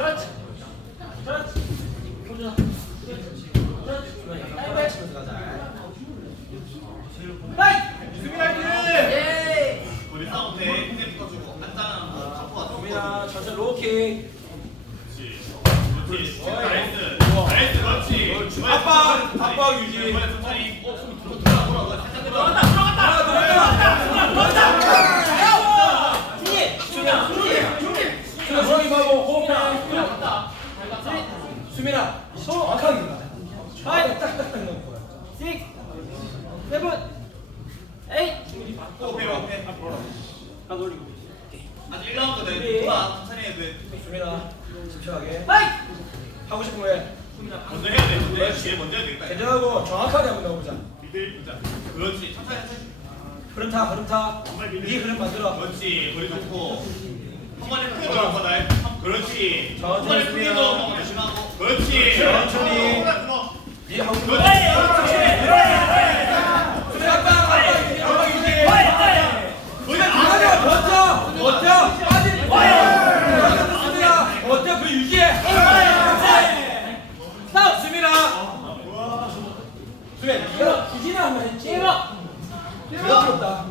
그렇지. 그렇지. 효준아. 약간 치면서 가자. 나이. 수비 화이팅! 예. 우리 싸움 한잔. 그렇지. 나이스. 나이스. 그렇지. 압박, 압박 유지. 이번에 천천히. 어, 숨이 들어 들어가 보라고. 살짝 들어 수민아 정확하게 가. 파이 딱딱딱 넣을 거야. six, seven, eight. 오케이 오케이. 가 돌리고. 아직 1라운드 돼. 네. 누가 천천히 돼. 수민아 집중하게. 파이. 하고 싶은 거 해. 먼저 해야 돼. 먼저 해야 돼. 뒤에 먼저 해야 되겠다. 괜찮하고 정확하게 한번 넣어보자. 이들 보자. 그렇지. 천천히 천천히. 흐름 타 흐름 타. 네 흐름 만들어. 그렇지. 거리 좋고. 한 번에 크게 들어갈 거다. 그렇지. 한 번에 크게 그렇지. 천천히. 그렇지. 수빈, 기진아 한번 했지? 이거 부럽다.